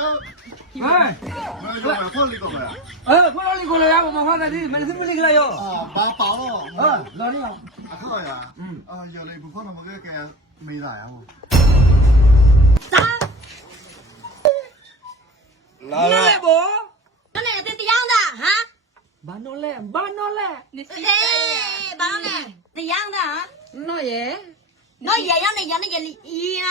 哎，哎、哦，过来，过过来，呀！我们里，买什么了哟？包包哦，嗯，哪里啊？啊，好呀，嗯，啊，要你不放，那么个给没得呀？哪里不？哪里是一样啊？的、sí，一样的，一样的，一样的，一样的，一样的，一样的，一样的，一样的，一样一样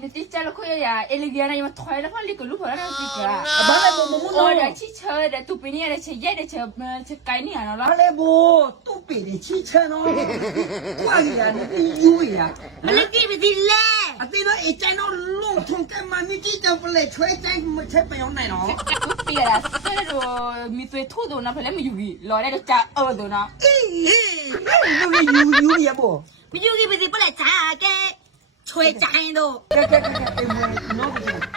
你底下那可以呀，伊里边那伊么拖那块里个路婆那样子个，把那个木头的汽车的土皮尼的车也的车，呃，车改尼啊那了。阿来不，土皮的汽车喏，怪个呀，你你有呀？阿来给不得嘞？阿对了，伊在那路通干嘛？你底下不来吹在么车不要来喏？土皮的，这个米堆土豆那块来没有鱼，老来就加二豆呢。哎哎，有鱼有鱼呀不？没有鱼不是不来炸个？吹炸了！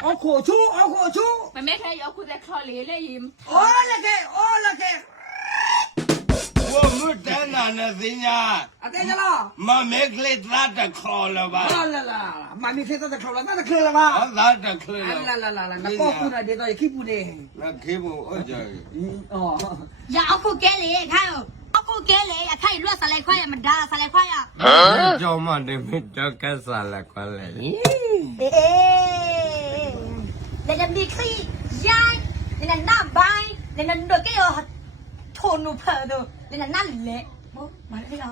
我苦主，我苦主，明天要苦再考哩了，爷们！哦了个，哦了个！我木在那呢，人家。啊，再见了。妈，明天咋这考了吧？啦啦啦！妈，明天咋这考了？咋这考了吧？咋这考了？啦啦啦啦！那高考那得要起步呢。那起步，我讲。嗯。哦。要苦给力，看哦。ูเกเลยอะไข่ลวดสไลควายมันดาสไลควายอะจอมันเดมิจอกสไลควายเลยเออเรนดีคียายเรนน่าบายเรนดูเนย์โอ้โัโทนุเพอร์ดูเรนน่าเละโมมาเลยเหรอ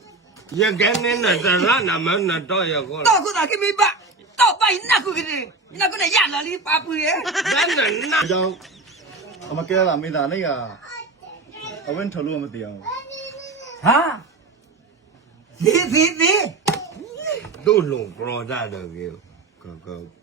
Ya na nasara namen to ya kok. Tok kuda kimi bak. Tok bayi nak kok gini. Nak kok ya lali papu ya. Dan nak. Jau. Ama kira lah minta ni ya. Awen terlalu amat dia. Ha? Si si si. Dulu kroda dah gitu. Kau kau.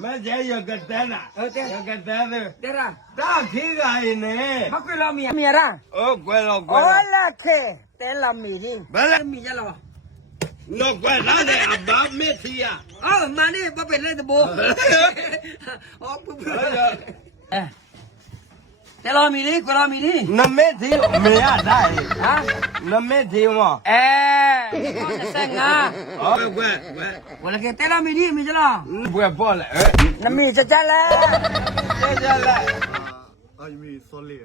မဇေယကတနာဟုတ်တယ်ကတနာတရတာခေးကအိနေမကွေလောမီအမီရာအိုကွေလောကွေလောဟောလခေတဲလမီရင်ဘယ်လမီရလောနော်ကွေလာတဲ့အဘမေသီယာအော်မနီဘပလဲတဘောအော်ပူပူတဲလမီလေးကွေလာမီလေးနမေသီမေရဒါဟာနမေသီမောအဲ啊。好。喂喂喂。我来给你带来美女，没去了。不要抱了。那美女在哪了？在哪了？阿阿妹手里。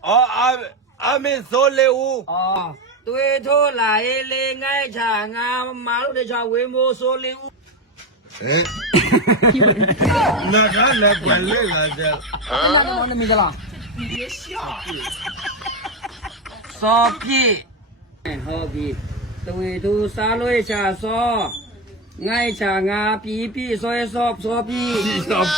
哦阿阿妹说里哦，啊，对头，来里爱唱啊？马路的唱，为么手里有？哎。哪吒，哪管了？哪吒。你别笑。傻逼。好逼。对头都啥路也少，爱吃阿皮皮，少也说少皮少皮，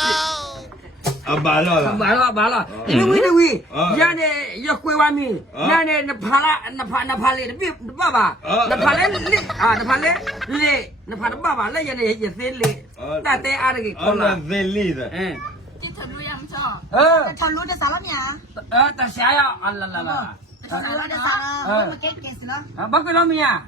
啊，完了完了完了你喂的喂，伢呢要过万米，伢呢那怕了，那怕那怕嘞，那皮爸爸，那怕嘞嘞，啊那怕嘞嘞，那怕那爸爸那伢呢也也生嘞，那得阿的个，阿拉生嘞的，嗯，今朝路也不错，呃，走路在啥路呀？呃，到下药，阿拉阿拉，走路在啥？呃，不贵了米啊。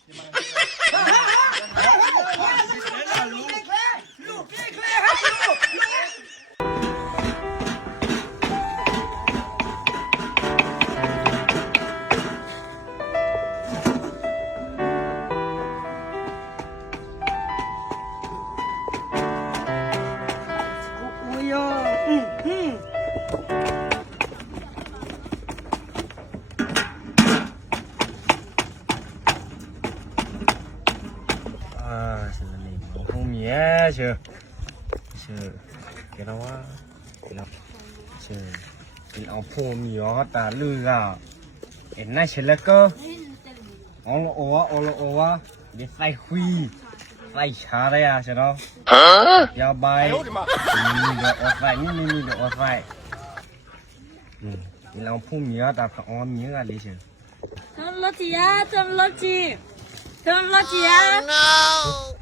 สิ่งนี้ผมมีเชื่อชื่อกล้านวก่ล้าเชื่อกี่ล้าพูมีอ่ะแต่ลืมอ่ะเอ็นน่าเชื่อละก็อ๋อ้ลโอ้วโอ้ลโอ้วดิใส่ฟีใส่ชาได้ย่ะเชียวยาใบมีเดี๋ยวออกไฟนี่มีเดี๋ยวออกไฟอืมเราพู่มเยอะแต่พอออมเยอะอะไรเชียวจำรถจี๊ดจำรถจี๊ดจำรถจี๊ด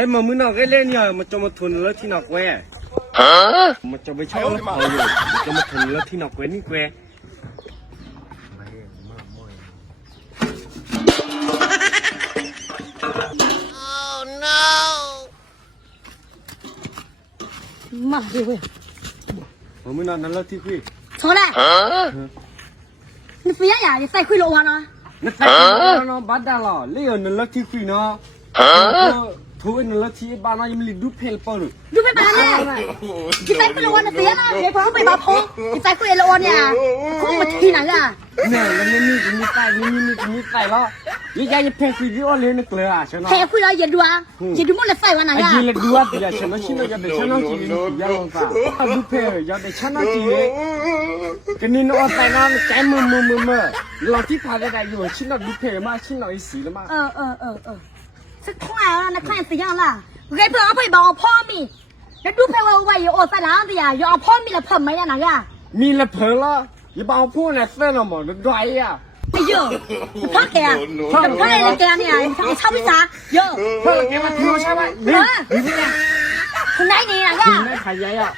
thế mà mới nào cái lên nhờ mà cho một thùn lớn thì nào que hả mà cho mấy cháu lớn cho một thùn lớn thì nào quen đi que mà mới nào nó lớn thì quỳ thôi này nó phía nhà thì sai quỳ lộ hoa nó nó phải nó bắt đà lò lấy ở nó lớn thì quỳ nó ทุกนนละทีบ้านนายมีดูเพลปอนดูเพลปอนเลยคิดใจเป็นละวันเตี้ยนะเพลปอนไปบาพกคิดใจกูเอลวันเนี่ยคุ่มาที่ไหนอ่ะเนี่ยแล้ไม่มีมีใจไม่มีมีมีใจแล้วยี่ยายี่เพลฟิลดีออเลยนเกลืออ่ะใช่ไหมเพลคุยแล้วยี่ดัวยี่ดูมันเลยไส่วันไหนอ่ะยี่เลดัวเดียฉันนั่งชิมแล้วยีเดชฉันนั่งชีนยี่ลงดูเพลยี่เดชฉันนั่งชีนกันนี่นอนไปนอนใจมึนมึนมึนมึนเราที่พักได้งยู่ชิมเราดูเพลมาชิมเราอีสีแล้วมาเออเออเออเออสักครั้งนะครั้นสิยังล่ะเกรียบร้อยไปบอกพ่อมีแล้วดูไปว่าไหวโอ้ใส่ร้านสิยาอยู่เอาพ่อมีละเพิ่มไหมยังไงอ่ะมีละเพิ่มละอย่าบอกพูดนะเส้นละหมดด้วยอ่ะไปเยอะพ่อแกพ่อแกเลยแกเนี่ยไอ้ชาวพิษะเยอะพ่อแกมาเที่ยวใช่ไหมี่นี่เนี่ยคุณได้ดีนะยะคุณไม่ขยายอ่ะ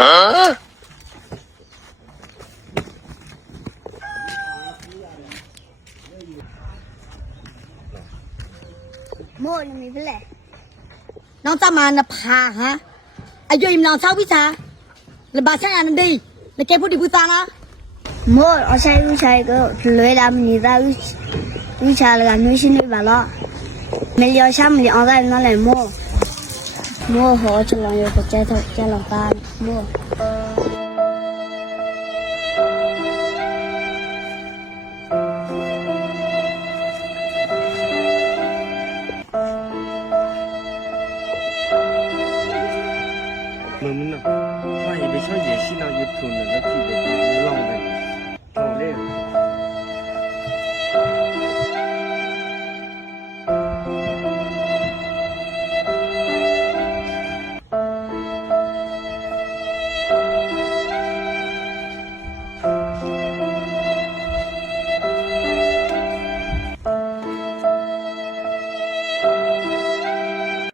ฮะม่ยังมีเพื่อนน้องจะมาน่ะพาฮะอายุยิมน้องเช่าวิชาแล้วบาเช่นอันดี แล้วแกพูดดีพูดจานะโม่เอาใช้วิชาก็เหลยอดำนีได้วิวิชาแล้กันไม่ชินเลยบ้าละไม่เลี้ยงช้าม่นจะเอาได้นั่นเลยโม่โม่หัวฉลองอยู่กับเจ้าเจ้าหลังบ้านม่